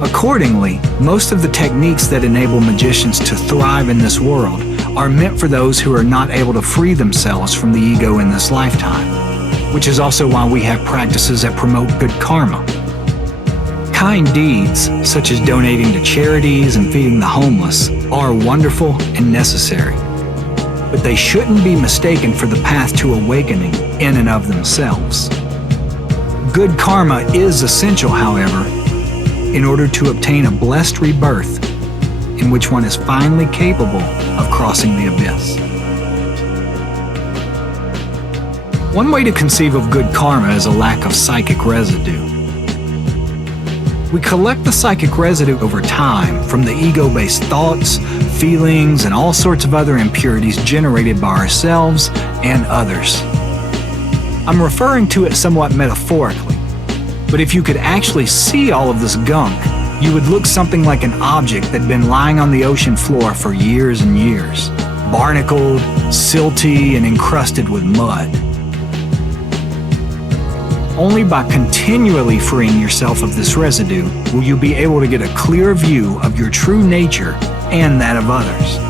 Accordingly, most of the techniques that enable magicians to thrive in this world are meant for those who are not able to free themselves from the ego in this lifetime, which is also why we have practices that promote good karma. Kind deeds, such as donating to charities and feeding the homeless, are wonderful and necessary, but they shouldn't be mistaken for the path to awakening in and of themselves. Good karma is essential, however, in order to obtain a blessed rebirth in which one is finally capable of crossing the abyss. One way to conceive of good karma is a lack of psychic residue. We collect the psychic residue over time from the ego-based thoughts, feelings, and all sorts of other impurities generated by ourselves and others. I'm referring to it somewhat metaphorically, but if you could actually see all of this gunk, you would look something like an object that had been lying on the ocean floor for years and years, barnacled, silty, and encrusted with mud. Only by continually freeing yourself of this residue will you be able to get a clear view of your true nature and that of others.